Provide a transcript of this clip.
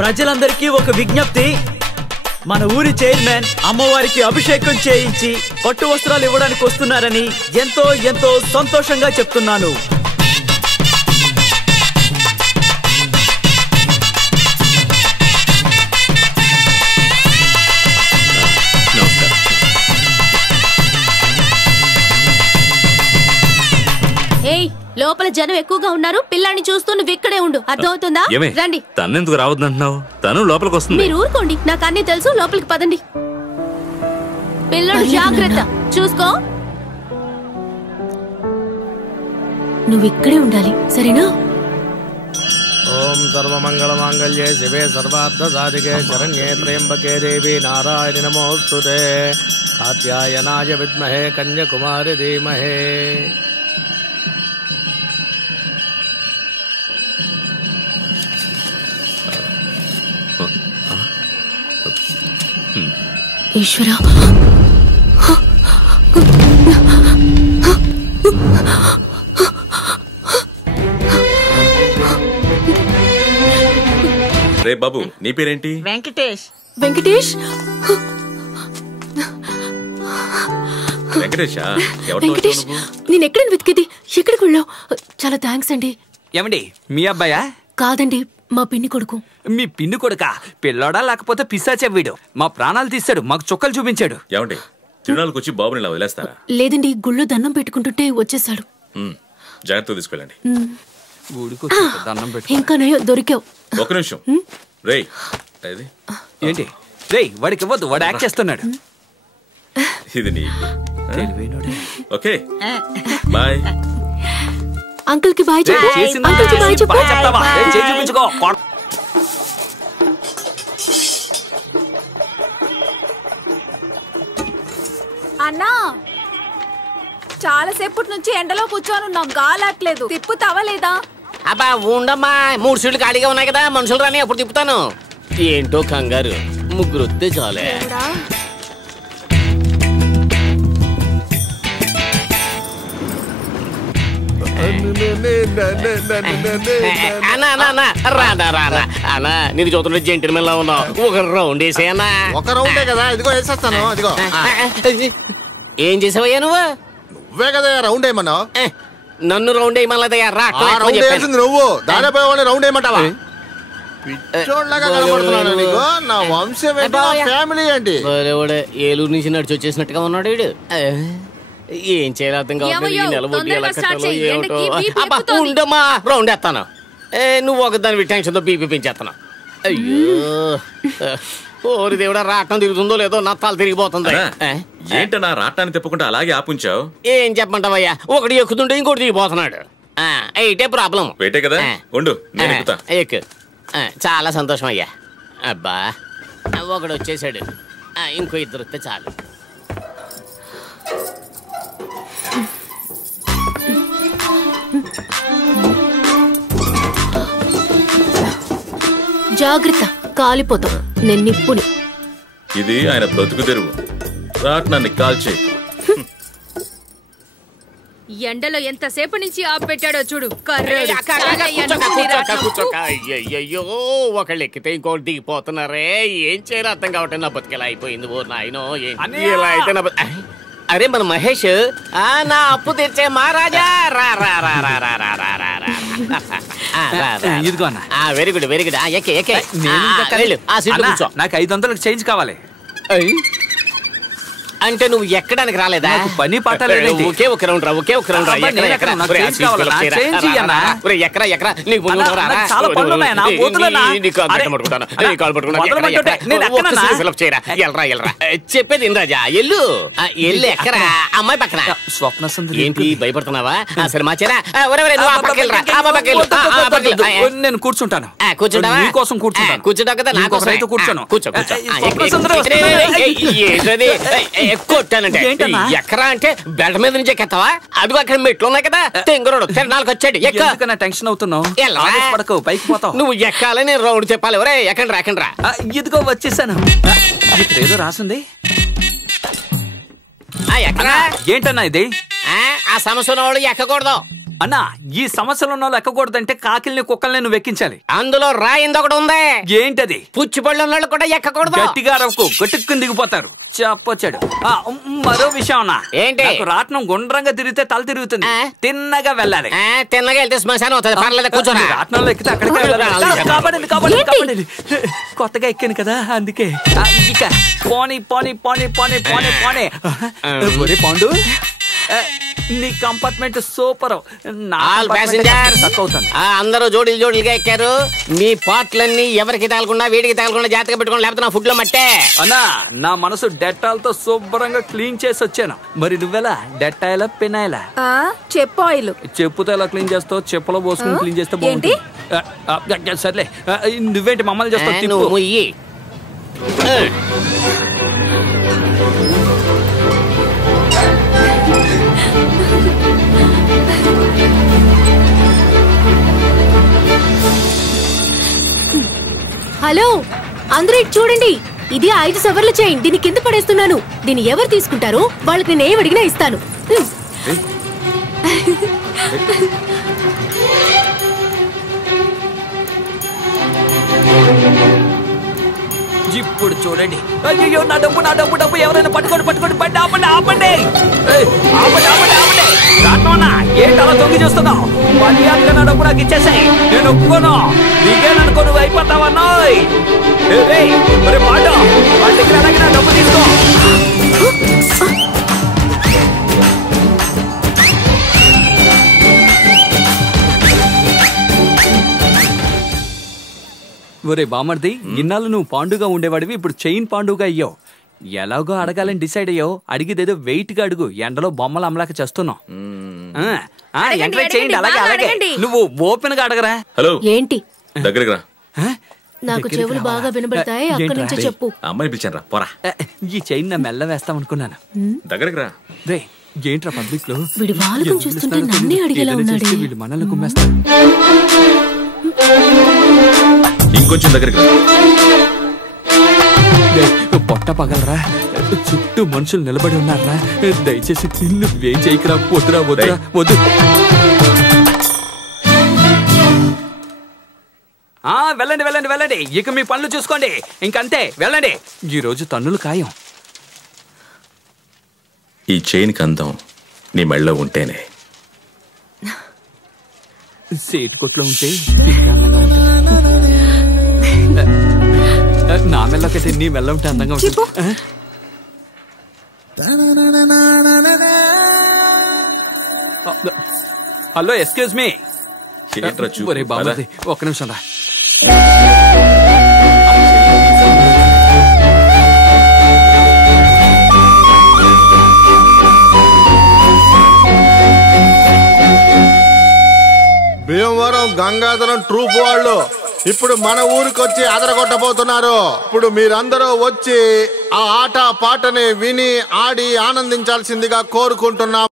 ప్రజలందరికీ ఒక విజ్ఞప్తి. మన ఊరి చైర్మన్ అమ్మవారికి అభిషేకం చేయించి పట్టు వస్త్రాలు ఇవ్వడానికి వస్తున్నారని ఎంతో ఎంతో సంతోషంగా చెప్తున్నాను. లోపల జనం ఎక్కువగా ఉన్నారు. పిల్లాన్ని చూస్తూ నువ్వు ఇక్కడే ఉండు, అర్థమవుతుందా? రండి. తనెందుకు రావద్దంటున్నావు? తను లోపలికి వస్తుంది. మీరు ఊరుకోండి, నాకు అన్ని తెలుసు. లోపలికి పదండి. పిల్లడు జాగ్రత్త, చూసుకో. నువ్వు ఇక్కడే ఉండాలి, సరేనా? ఓం సర్వమంగళ మాంగళ్యే శివే సర్వార్థ సాధికే శరణ్యే త్రయంబకే దేవి నారాయణి నమోస్తుతే. కాత్యాయనాయ విద్మహే కన్యాకుమారి ధీమహే. ఈశ్వర, రే బాబు, నీ పేరేంటి? వెంకటేష్. వెంకటేష్? వెంకటేషా? వెంకటేష్, నేను ఎక్కడని వెతికేది? ఎక్కడికి వెళ్ళావు? చాలా థ్యాంక్స్ అండి. ఏమండి, మీ అబ్బాయా? కాదండి, మా పిన్ని కొడుకు. మీ పిన్ని కొడుకా? పిల్లోడా లేకపోతే పిశాచే వీడు? మా ప్రాణాలు తీశాడు, మాకు చుక్కలు చూపించాడు. ఏమండి, తిరునాళ్ళకి వచ్చి బాబుని ఇలా వదిలేస్తారా? లేదండి, గుళ్ళో దండం పెట్టుకుంటుంటే వచ్చేసాడు. జాగ్రత్తగా తీసుకెళ్ళండి. ఇంకా నయ్యో దొరికావు. ఒక నిమిషం. రేయ్, ఏంటి? రేయ్, వాడికి ఇవ్వద్దు, వాడు యాక్ట్ చేస్తున్నాడు. ఇది నీకు. Okay, bye. అంకుల్ కి బాయ్ చెప్పు. అంకుల్ కి బాయ్ చెప్పు. చూపించుకో. అన్నా, చాలా సేపటి నుంచి ఎండలో కూర్చొనున్నాం, గాలట్లేదు. తిప్పుతావా లేదా? అబ్బా ఉండమ్మా, 3 సీట్లు ఖాళీగా ఉన్నాయి కదా, మనుషులు రాని అప్పుడు తిప్పుతాను. ఏంటో కంగారు, ముగ్గురు వస్తే చాలే. అన్నా నీకు చూస్తుంటే జెంటిల్మెన్ లా ఉన్నావు. ఒక రౌండ్ వేసేయన్నా. ఒక రౌండే కదా, ఇదిగో వేసేస్తాను. అదిగో. ఏం చేసావయ్యా నువ్వు? నువ్వే కదా రౌండ్ వేయమన్నావు. నన్ను రౌండ్ వేయమన్నదయ్యా. రౌండ్ వేసింది నువ్వు, దాని పోయేవాడిని రౌండ్ వేయమంటావా? పిచ్చోడ్లాగా కనబడుతున్నాను నీకు. నా వంశం ఏంటి, ఫ్యామిలీ ఏంటి? ఏలూరు నుంచి నడిచి వచ్చేసినట్టుగా ఉన్నాడు వీడు. ఏం చేయాలి అర్థం కావట్లేదు. ఉండమ్మా, రౌండ్ వేస్తాను. నువ్వు ఒకదాని టెన్షన్తో బీపీ పెంచేస్తాను. అయ్యో ఓరి దేవుడా, రాటం తిరుగుతుందో లేదో నా తల తిరిగిపోతుంది. ఏంటన్నా రాటాన్ని తిప్పకుండా అలాగే ఆపుంచావు? ఏం చెప్పమంటావయ్యా, ఒకటి ఎక్కుతుంటే ఇంకోటి దిగిపోతున్నాడు. అయితే ప్రాబ్లం. వెయిటే కదా, ఉండు నేను ఎక్కుతా. ఎక్కు. చాలా సంతోషం అయ్యా. అబ్బా ఒకడు వచ్చేసాడు, ఇంకో ఇద్దరు వస్తే చాలు. జాగ్రత్త, కాలిపోతావు. నేను నిప్పుని. ఇది ఆయన బ్రతుకు తెరువు. రాట్నాన్ని కాల్చేయి. ఎండలో ఎంతసేపు నుంచి ఆపెట్టాడో చూడు. అయ్యో ఒకళ్ళు ఎక్కితే ఇంకోటి దిగిపోతున్నారే. ఏం చేయాలి అర్థం కావట్లేదు. నా బతికేలా అయిపోయింది. ఓ నాయనో, ఇలా అయితే నా అరే మన మహేష్, నా అప్పు తెచ్చే మహారాజా. రా రా రా రా రా రా రా రా రా. Very good very good. ఎక్కే ఎక్కే. నాకు 500 చేంజ్ కావాలి. అంటే నువ్వు ఎక్కడానికి రాలేదా? పని పాట లేదు. ఒకే ఒక రౌండ్ రా, ఒకే ఒక రౌండ్ రా. ఎక్కరా ఎక్కరా నీకు చెప్పేది రాజా. ఎల్లు ఎల్లు. ఎక్కరా అమ్మాయి పక్కన. స్వప్న సుందరి. ఏంటి భయపడుతున్నావా? సరే మాచేరా. నేను కూర్చుంటాను. కూర్చుంటావా? నీకోసం కూర్చుంటాను. కూర్చుంటావు కదా, నా కోసం అయితే కూర్చోను. కూర్చో కూర్చో. కొట్టానంటే ఎక్కరా అంటే బెడ్ మీద నుంచి ఎక్కేస్తావా? అదిగో అక్కడ మెట్లు ఉన్నాయి కదా, తెంగరోడు తిరణాలకు వచ్చాడు. టెన్షన్ అవుతున్నావు, పైకి పోతావు. నువ్వు ఎక్కాలని రౌండ్ చెప్పాలి. ఎవరే ఎక్కండి రా, ఎక్కండి రా. ఇదిగో వచ్చేసాను. ఇక్కడ ఏదో రాసింది. ఎక్కడా? ఏంటన్నా ఇది? ఆ సమస్య ఉన్నవాడు ఎక్కకూడదు. అన్నా ఈ సమస్యలు ఉన్న వాళ్ళు ఎక్కకూడదంటే కాకిల్ని కుక్కల్ని నువ్వు ఎక్కించాలి. అందులో రాయింది ఒకటి ఉంది. ఏంటది? పుచ్చిపళ్ళు ఉన్న వాళ్ళు కూడా ఎక్కకూడదు. గట్టిగా రవ్వుకు గట్టుకుని దిగిపోతారు. చెప్పొచ్చాడు. మరో విషయం అన్నా, ఏంటి? రాట్నం గుండ్రంగా తిరిగితే తల తిరుగుతుంది, తిన్నగా వెళ్ళాలి. తిన్నగా వెళ్తే శ్మశానం అవుతుంది. పర్లేదు కూర్చోరా. రాట్నంలో ఎక్కితే అక్కడికే వెళ్ళాలి. కొత్తగా ఎక్కాను కదా అందుకే. ఇక పోనీ పోనీ పోనీ పోనీ పోనీ పోనీ. ఒరే పాండు, నీ కంపార్ట్మెంట్ సూపర్. అందరూ జోడీలు జోడీలుగా ఎక్కారు. మీ పాటలన్నీ ఎవరికి తగలకుండా వీడికి తగలకుండా జాగ్రత్తగా పెట్టుకోండి, లేకపోతే నా ఫుడ్ లో మట్టే. అన్నా నా మనసు డెటాల్ తో శుభ్రంగా క్లీన్ చేసి వచ్చాను. మరి నువ్వెలా? డెటాయిలా పెనాయిలా? చెప్పు ఆయిల్. చెప్పుతో ఎలా క్లీన్ చేస్తావు? చెప్పులో పోసుకుని క్లీన్ చేస్తే బాగుంటుంది. సర్లే, నువ్వేంటి మమ్మల్ని చేస్తావు? హలో, అందరూ ఇటు చూడండి. ఇది 5 సవర్ల చైన్. దీన్ని కింద పడేస్తున్నాను. దీన్ని ఎవరు తీసుకుంటారో వాళ్ళకి నేను ఏం అడిగినా ఇస్తాను. ఇప్పుడు చూడండి. అయ్యో నా డబ్బు నా డబ్బు డబ్బు ఎవరైనా పట్టుకోండి పట్టుకోండి. బండి ఆపండి ఆపండి ఆపండి ఆపండి ఆపండి. రాట్నోనా ఏంటి అలా తొంగి చూస్తున్నావు? మర్యాదగా నా డబ్బు నాకు ఇచ్చేసాయి. నేను ఒప్పుకోను. నీకేననుకో నువ్వు అయిపోతావన్నాయ్. మరి మాట వాళ్ళ దగ్గర అలాగే నా డబ్బు తీసుకో. ఒరే బామర్ది, ఇన్నాళ్ళు నువ్వు పాండుగా ఉండేవాడివి, ఇప్పుడు చైన్ పాండుగా అయ్యావు. ఎలాగో అడగాలని డిసైడ్ అయ్యావు. అడిగిదేదో వెయిట్ గా అడుగు. ఎండలో బొమ్మలు అమ్మలాక చేస్తున్నావు. చేయండి అలాగే అలాగే. నువ్వు ఓపెన్ గా అడగరా. హలో ఏంటి? దగ్గరికి రా. నాకు చెవులు బాగా వినబడతాయి. అక్కడి నుంచి చెప్పు. అమ్మాయిని పిలిచాను రా, పోరా. ఈ చైన్ నా మెల్ల వేస్తాం అనుకున్నాను. దగ్గరికి రా. రే ఏంట్రా పబ్లిక్ లో వీడి వాళ్ళకం చూస్తుంటే నన్నే అడిగేలా ఉన్నాడు. వీళ్ళు మనల్ని కుమ్మేస్తారు. ఇంకొంచెం దగ్గరికి రా. పొట్ట పగలరా, చుట్టూ మనుషులు నిలబడి ఉన్నారా. దయచేసి నువ్వేం చేయకురా. వద్దురా వద్దురా వద్దు. వెళ్ళండి వెళ్ళండి వెళ్ళండి. ఇక మీ పనులు చూసుకోండి. ఇంకంతే, వెళ్ళండి. ఈ రోజు తన్నులు ఖాయం. ఈ చైన్ కందం నీ మెళ్ళో ఉంటేనే. సేటు కొట్లో ఉంటే నా మెల్ల కంటే నీ మెల్ల ఉంటే అందంగా ఉంటుంది. Hello, excuse me. ఒరే బాబాది, ఒక్క నిమిషం రా. భీమవరం గంగాధరం ట్రూప్ వాళ్ళు ఇప్పుడు మన ఊరికి వచ్చి అదరగొట్టబోతున్నారు. ఇప్పుడు మీరందరూ వచ్చి ఆ ఆట పాటని విని ఆడి ఆనందించాల్సిందిగా కోరుకుంటున్నాం.